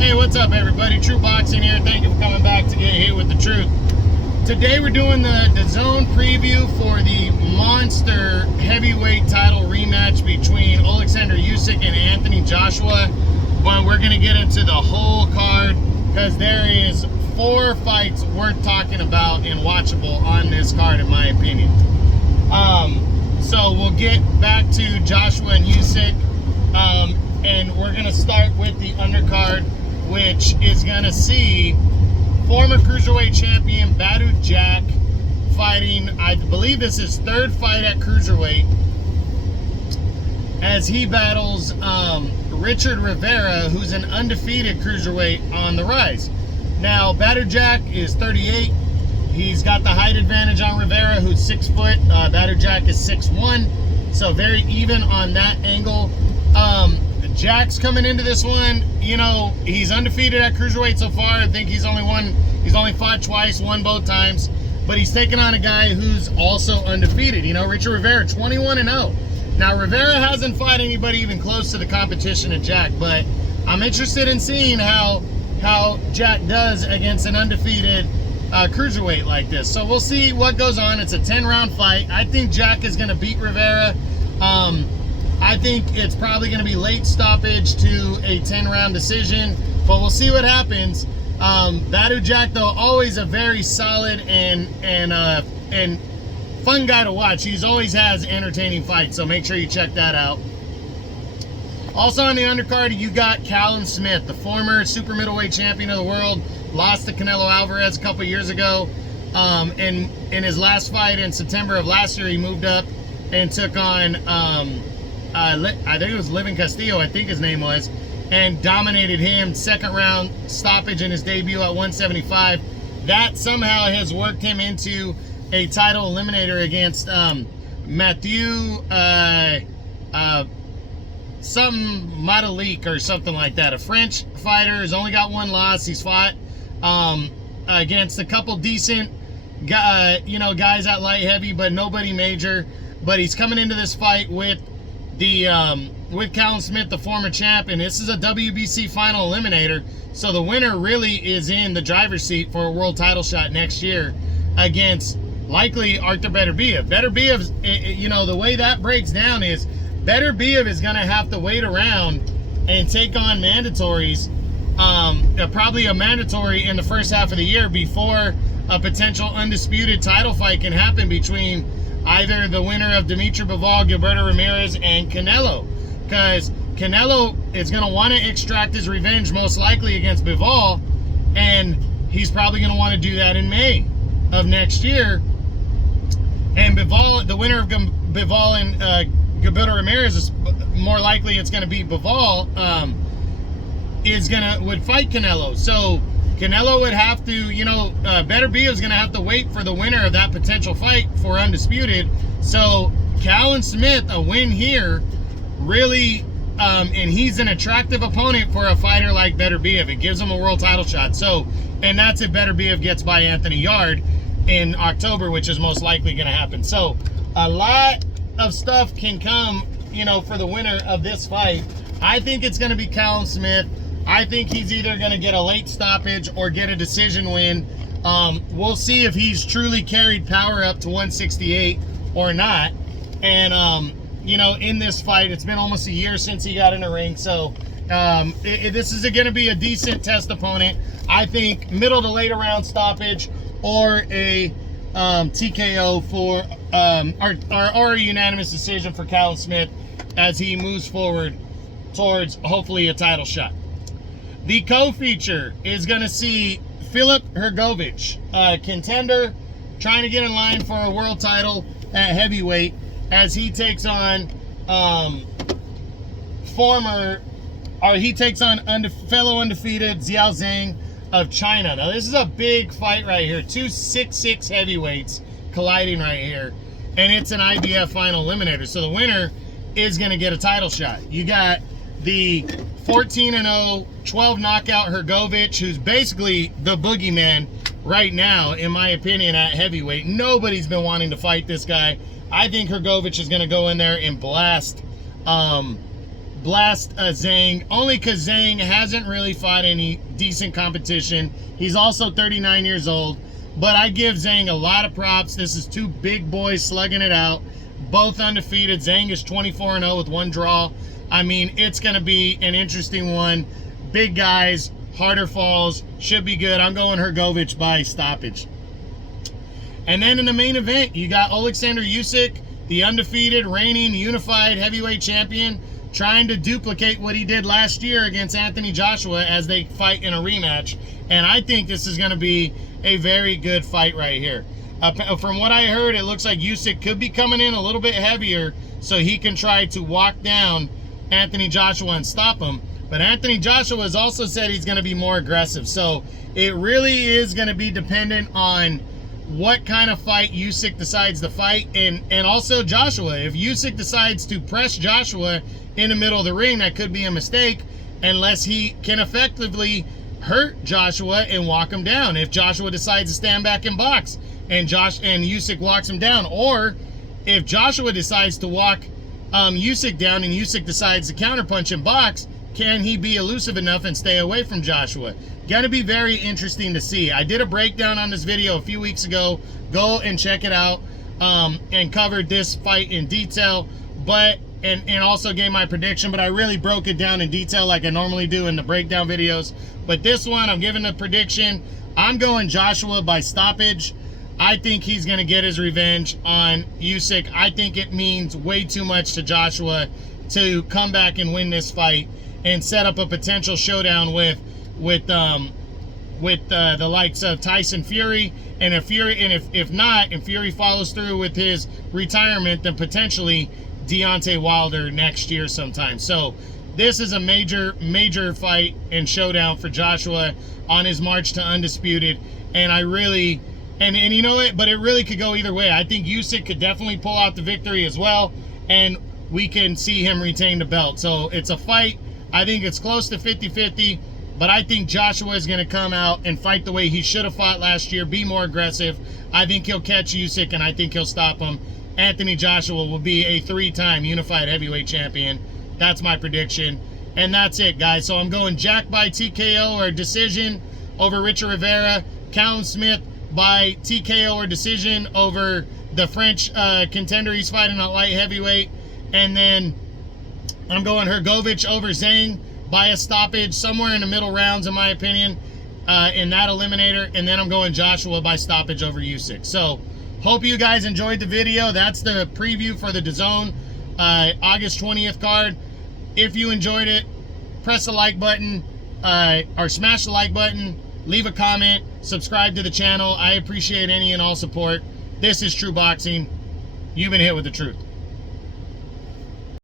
Hey, what's up, everybody? True Boxing here. Thank you for coming back to get hit with the truth. Today we're doing the DAZN preview for the monster heavyweight title rematch between Usyk and Anthony Joshua. But we're going to get into the whole card because there is 4 fights worth talking about and watchable on this card, in my opinion. So we'll get back to Joshua and Usyk, and we're going to start with the undercard, which is going to see former cruiserweight champion Badou Jack fighting, I believe this is his 3rd fight at cruiserweight, as he battles Richard Rivera, who's an undefeated cruiserweight on the rise. Now, Badou Jack is 38. He's got the height advantage on Rivera, who's 6 foot. Badou Jack is 6'1", so very even on that angle. Jack's coming into this one, you know, he's undefeated at cruiserweight so far. I think he's only fought twice, won both times, but he's taking on a guy who's also undefeated. You know, Richard Rivera, 21-0. Now, Rivera hasn't fought anybody even close to the competition of Jack, but I'm interested in seeing how Jack does against an undefeated cruiserweight like this. So we'll see what goes on. It's a 10-round fight. I think Jack is going to beat Rivera. I think it's probably going to be late stoppage to a 10-round decision, but we'll see what happens. Badou Jack, though, always a very solid and fun guy to watch. He's always has entertaining fights, so make sure you check that out. Also on the undercard, you got Callum Smith, the former super middleweight champion of the world, lost to Canelo Alvarez a couple years ago. And in his last fight in September of last year, he moved up and took on I think it was Living Castillo, I think his name was, and dominated him. 2nd round stoppage in his debut at 175. That somehow has worked him into a title eliminator against Mathieu some Madalik or something like that. A French fighter, has only got 1 loss. He's fought against a couple decent guys at light heavy, but nobody major. But he's coming into this fight with Callum Smith, the former champ, and this is a WBC final eliminator, so the winner really is in the driver's seat for a world title shot next year against likely Artur Beterbiev. Beterbiev, you know, the way that breaks down is Beterbiev is going to have to wait around and take on mandatories, probably a mandatory in the first half of the year before a potential undisputed title fight can happen between either the winner of Dimitri Bivol, Gilberto Ramirez, and Canelo. Because Canelo is going to want to extract his revenge most likely against Bivol, and he's probably going to want to do that in May of next year. And Bivol, the winner of Bivol and Gilberto Ramirez, is more likely it's going to be Bivol, would fight Canelo. So Canelo would have to, you know, Beterbiev is going to have to wait for the winner of that potential fight for undisputed. So Callum Smith, a win here, really, and he's an attractive opponent for a fighter like Beterbiev. It gives him a world title shot. So, and that's if Beterbiev gets by Anthony Yard in October, which is most likely going to happen. So a lot of stuff can come, you know, for the winner of this fight. I think it's going to be Callum Smith. I think he's either going to get a late stoppage or get a decision win. We'll see if he's truly carried power up to 168 or not. And, you know, in this fight, it's been almost a year since he got in the ring. So this is going to be a decent test opponent. I think middle to later round stoppage or a TKO for, or a unanimous decision for Callum Smith as he moves forward towards hopefully a title shot. The co-feature is going to see Filip Hrgović, contender, trying to get in line for a world title at heavyweight, as he takes on fellow undefeated Xiao Zhang of China. Now this is a big fight right here. 2 6'6" heavyweights colliding right here, and it's an IBF final eliminator. So the winner is going to get a title shot. You got the 14-0, 12 knockout Hrgović, who's basically the boogeyman right now, in my opinion, at heavyweight. Nobody's been wanting to fight this guy. I think Hrgović is going to go in there and blast blast Zhang, only because Zhang hasn't really fought any decent competition. He's also 39 years old, but I give Zhang a lot of props. This is two big boys slugging it out, both undefeated. Zhang is 24-0 with 1 draw. I mean, it's going to be an interesting one. Big guys, harder falls, should be good. I'm going Hrgović by stoppage. And then in the main event, you got Alexander Usyk, the undefeated, reigning, unified heavyweight champion, trying to duplicate what he did last year against Anthony Joshua as they fight in a rematch. And I think this is going to be a very good fight right here. From what I heard, it looks like Usyk could be coming in a little bit heavier so he can try to walk down Anthony Joshua and stop him. But Anthony Joshua has also said he's going to be more aggressive. So it really is going to be dependent on what kind of fight Usyk decides to fight, and also Joshua. If Usyk decides to press Joshua in the middle of the ring, that could be a mistake unless he can effectively hurt Joshua and walk him down. If Joshua decides to stand back and box and Usyk walks him down, or if Joshua decides to walk Usyk down and Usyk decides to counterpunch and box, can he be elusive enough and stay away from Joshua? Gonna be very interesting to see. I did a breakdown on this video a few weeks ago. Go and check it out, and covered this fight in detail, but and also gave my prediction, but I really broke it down in detail like I normally do in the breakdown videos. But this one, I'm giving a prediction. I'm going Joshua by stoppage. I think he's gonna get his revenge on Usyk. I think it means way too much to Joshua to come back and win this fight and set up a potential showdown with the likes of Tyson Fury. And if Fury follows through with his retirement, then potentially Deontay Wilder next year sometime. So this is a major fight and showdown for Joshua on his march to undisputed. And I really, and you know it, but it really could go either way. I think Usyk could definitely pull out the victory as well, and we can see him retain the belt. So it's a fight. I think it's close to 50-50, but I think Joshua is going to come out and fight the way he should have fought last year, be more aggressive. I think he'll catch Usyk, and I think he'll stop him. Anthony Joshua will be a 3-time unified heavyweight champion. That's my prediction. And that's it, guys. So I'm going Jack by TKO or decision over Richard Rivera. Callum Smith by TKO or decision over the French contender he's fighting at light heavyweight. And then I'm going Hrgović over Zhang by a stoppage, somewhere in the middle rounds, in my opinion, in that eliminator. And then I'm going Joshua by stoppage over Usyk. So, hope you guys enjoyed the video. That's the preview for the DAZN August 20th card. If you enjoyed it, press the like button, or smash the like button, leave a comment, subscribe to the channel. I appreciate any and all support. This is True Boxing. You've been hit with the truth.